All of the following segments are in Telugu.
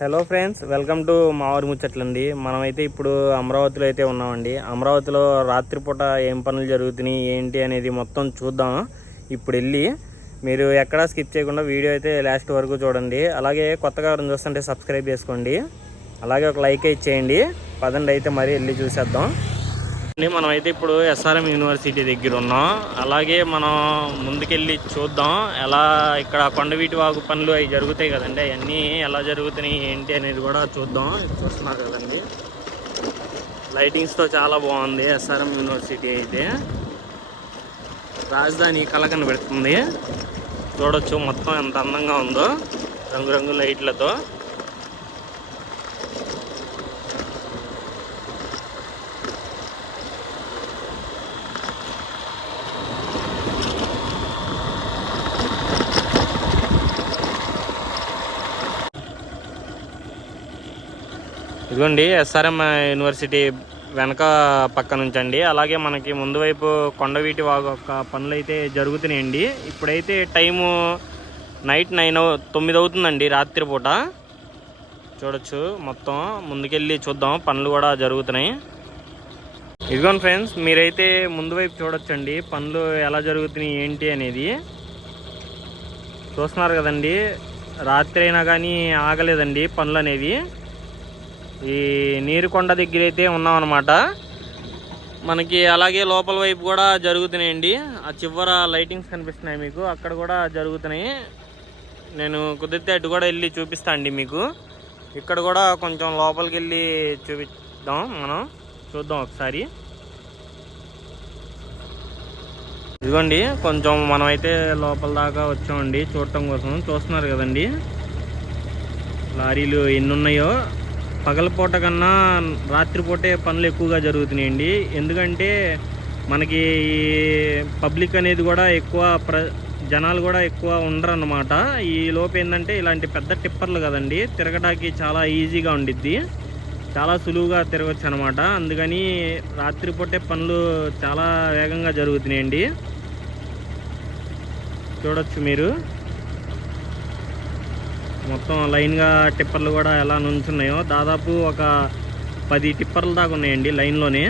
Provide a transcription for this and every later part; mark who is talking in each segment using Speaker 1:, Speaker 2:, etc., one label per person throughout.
Speaker 1: హలో ఫ్రెండ్స్ వెల్కమ్ టు మావారి ముచ్చట్లండి. మనమైతే ఇప్పుడు అమరావతిలో అయితే ఉన్నామండి. అమరావతిలో రాత్రిపూట ఏం పనులు జరుగుతున్నాయి ఏంటి అనేది మొత్తం చూద్దాం. ఇప్పుడు వెళ్ళి మీరు ఎక్కడా స్కిప్ చేయకుండా వీడియో అయితే లాస్ట్ వరకు చూడండి. అలాగే కొత్తగా ఎవరైనా చూస్తుంటే సబ్స్క్రైబ్ చేసుకోండి. అలాగే ఒక లైక్ ఇచ్చేయండి పదండి అయితే మరి వెళ్ళి చూసేద్దాం. మనం అయితే ఇప్పుడు ఎస్ఆర్ఎం యూనివర్సిటీ దగ్గర ఉన్నాం. అలాగే మనం ముందుకెళ్ళి చూద్దాం ఎలా ఇక్కడ కొండవీటి వాగు పనులు అవి జరుగుతాయి కదండి అవన్నీ ఎలా జరుగుతున్నాయి ఏంటి అనేది కూడా చూద్దాం. చూస్తున్నారు కదండి. లైటింగ్స్తో చాలా బాగుంది ఎస్ఆర్ఎం యూనివర్సిటీ అయితే. రాజధాని కలకన పెడుతుంది. చూడొచ్చు మొత్తం ఎంత అందంగా ఉందో రంగురంగు లైట్లతో. ఇదిగోండి ఎస్ఆర్ఎం యూనివర్సిటీ వెనక పక్క నుంచి అండి అలాగే మనకి ముందు వైపు కొండవీటి వాగు యొక్క పనులు అయితే జరుగుతున్నాయండి. ఇప్పుడైతే టైము నైట్ నైన్ తొమ్మిది అవుతుందండి రాత్రిపూట చూడొచ్చు మొత్తం. ముందుకెళ్ళి చూద్దాం పనులు కూడా జరుగుతున్నాయి. ఇదిగోండి ఫ్రెండ్స్ మీరైతే ముందు వైపు చూడొచ్చండి. పనులు ఎలా జరుగుతున్నాయి ఏంటి అనేది. చూస్తున్నారు కదండి రాత్రి అయినా కానీ ఆగలేదండి పనులు అనేవి. ఈ నీరుకొండ దగ్గర అయితే ఉన్నామన్నమాట. మనకి అలాగే లోపల వైపు కూడా జరుగుతున్నాయండి. ఆ చివర లైటింగ్స్ కనిపిస్తున్నాయి మీకు. అక్కడ కూడా జరుగుతున్నాయి. నేను కుదిరితే అటు కూడా వెళ్ళి చూపిస్తా అండి మీకు. ఇక్కడ కూడా కొంచెం లోపలికి వెళ్ళి చూపిద్దాం మనం. చూద్దాం ఒకసారి. ఇదిగోండి కొంచెం మనమైతే లోపల దాకా వచ్చామండి చూడటం కోసం. చూస్తున్నారు కదండి. లారీలు ఎన్ని ఉన్నాయో పగలపూట కన్నా రాత్రిపూటే పనులు ఎక్కువగా జరుగుతున్నాయండి. ఎందుకంటే మనకి ఈ పబ్లిక్ అనేది కూడా ఎక్కువ ప్ర జనాలు కూడా ఎక్కువ ఉండరు అనమాట ఈ లోపు ఏంటంటే ఇలాంటి పెద్ద టిప్పర్లు కదండి తిరగడానికి చాలా ఈజీగా ఉండిద్ది. చాలా సులువుగా తిరగచ్చు అనమాట అందుకని రాత్రిపూటే పనులు చాలా వేగంగా జరుగుతున్నాయండి. చూడొచ్చు మీరు. మొత్తం లైన్గా టిప్పర్లు కూడా ఎలా నుంచున్నాయో దాదాపు ఒక పది టిప్పర్ల దాకా ఉన్నాయండి లైన్లోనే.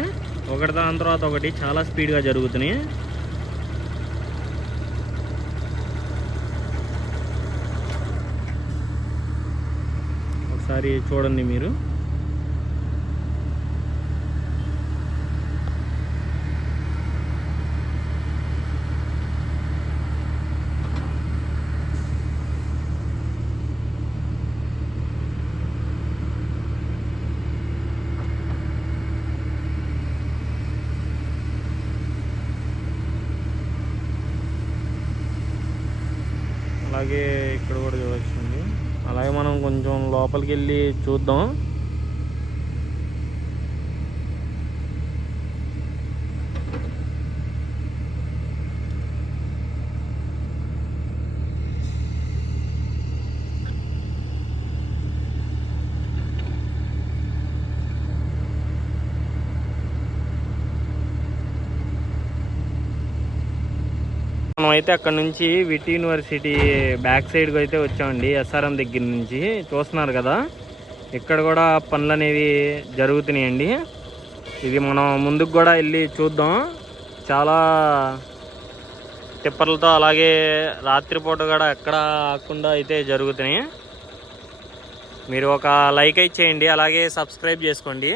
Speaker 1: ఒకటి దాని తర్వాత ఒకటి చాలా స్పీడ్గా జరుగుతున్నాయి. ఒకసారి చూడండి మీరు. అలాగే ఇక్కడ కూడా చూడొచ్చండి. అలాగే మనం కొంచెం లోపలికి వెళ్ళి చూద్దాం. మనం అయితే అక్కడ నుంచి విట్ యూనివర్సిటీ బ్యాక్ సైడ్కి అయితే వచ్చామండి ఎస్ఆర్ఎం దగ్గర నుంచి. చూస్తున్నారు కదా ఇక్కడ కూడా పనులు అనేవి జరుగుతున్నాయండి. ఇది మనం ముందుకు కూడా వెళ్ళి చూద్దాం. చాలా టిప్పర్లతో అలాగే రాత్రిపూట కూడా ఎక్కడ ఆకుండా అయితే జరుగుతున్నాయి. మీరు ఒక లైక్ అయితే చేయండి అలాగే సబ్స్క్రైబ్ చేసుకోండి.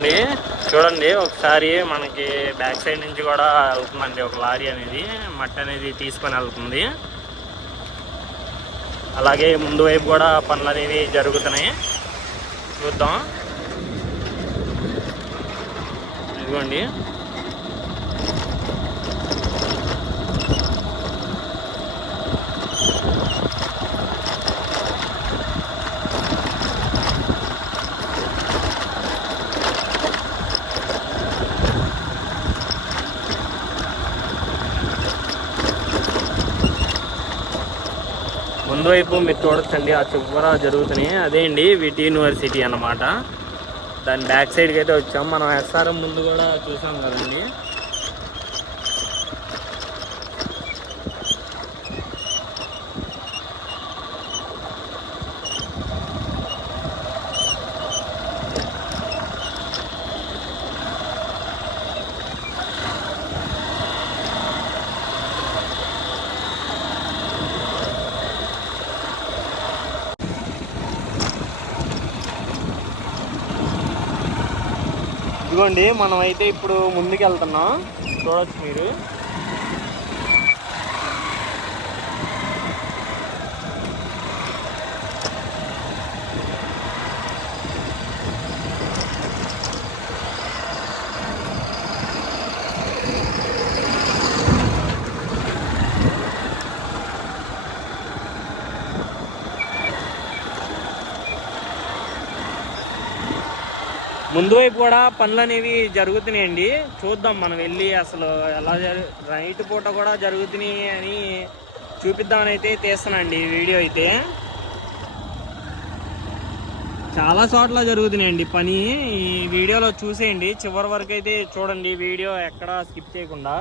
Speaker 1: చూడండి ఒకసారి మనకి బ్యాక్ సైడ్ నుంచి కూడా వెళ్తుందండి ఒక లారీ అనేది. మట్టి అనేది తీసుకొని వెళ్తుంది. అలాగే ముందు వైపు కూడా పనులు అనేవి జరుగుతున్నాయి. చూద్దాం. ఇదిగోండి. ముందు వైపు మీరు చూడొచ్చండి ఆ చివర జరుగుతున్నాయి. అదే అండి విటి యూనివర్సిటీ అన్నమాట. దాని బ్యాక్ సైడ్కి అయితే వచ్చాం. మనం ఎస్ఆర్ఎం ముందు కూడా చూసాం కదండి. ఇదిగోండి మనం అయితే ఇప్పుడు ముందుకు వెళ్తున్నాం చూడొచ్చు మీరు. ముందు వైపు కూడా పనులు అనేవి జరుగుతున్నాయండి. చూద్దాం మనం వెళ్ళి అసలు ఎలా నైట్ పూట కూడా జరుగుతున్నాయి అని చూపిద్దామని అయితే తీస్తానండి వీడియో అయితే. చాలా చోట్ల జరుగుతున్నాయండి పని. ఈ వీడియోలో చూసేయండి. చివరి వరకు అయితే చూడండి. వీడియో ఎక్కడ స్కిప్ చేయకుండా.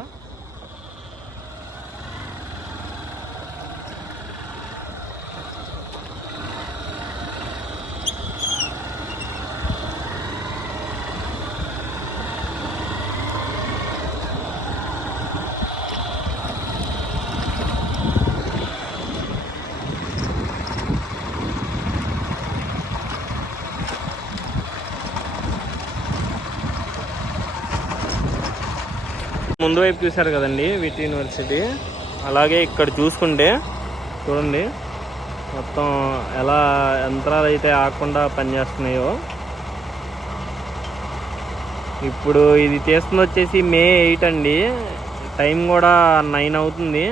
Speaker 1: ముందు వైపు చూశారు కదండి విటి యూనివర్సిటీ. అలాగే ఇక్కడ చూసుకుంటే చూడండి మొత్తం ఎలా యంత్రాలు అయితే ఆకుండా పనిచేస్తున్నాయో. ఇప్పుడు ఇది తీస్తుంది వచ్చేసి మే ఎయిట్ అండి. టైం కూడా నైన్ అవుతుంది.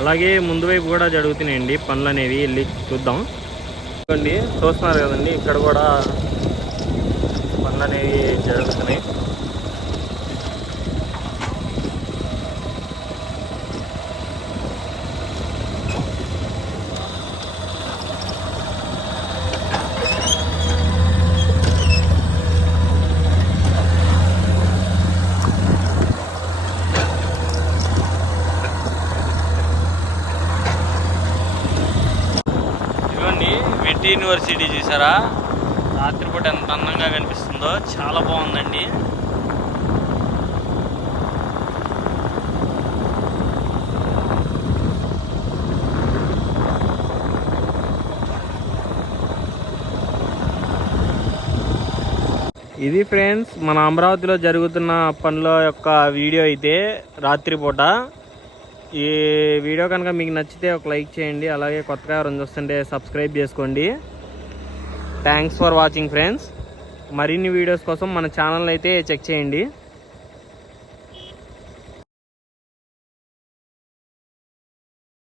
Speaker 1: అలాగే ముందు వైపు కూడా జరుగుతున్నాయండి పనులు అనేవి వెళ్ళి చూద్దాం. చూడండి చూస్తున్నారు కదండి ఇక్కడ కూడా పనులు అనేవి జరుగుతున్నాయి ఇదిగోండి వెట్టి యూనివర్సిటీ చూసారా? రాత్రిపూట ఎంత అందంగా కనిపిస్తుందో చాలా బాగుందండి. ఇది ఫ్రెండ్స్ మన అమరావతిలో జరుగుతున్న పనుల యొక్క వీడియో అయితే రాత్రిపూట. ఈ వీడియో కనుక మీకు నచ్చితే ఒక లైక్ చేయండి అలాగే కొత్తగా రెండు వస్తుంటే సబ్స్క్రైబ్ చేసుకోండి. థ్యాంక్స్ ఫర్ వాచింగ్ ఫ్రెండ్స్ మరిన్ని వీడియోస్ కోసం మన ఛానల్ అయితే చెక్ చేయండి.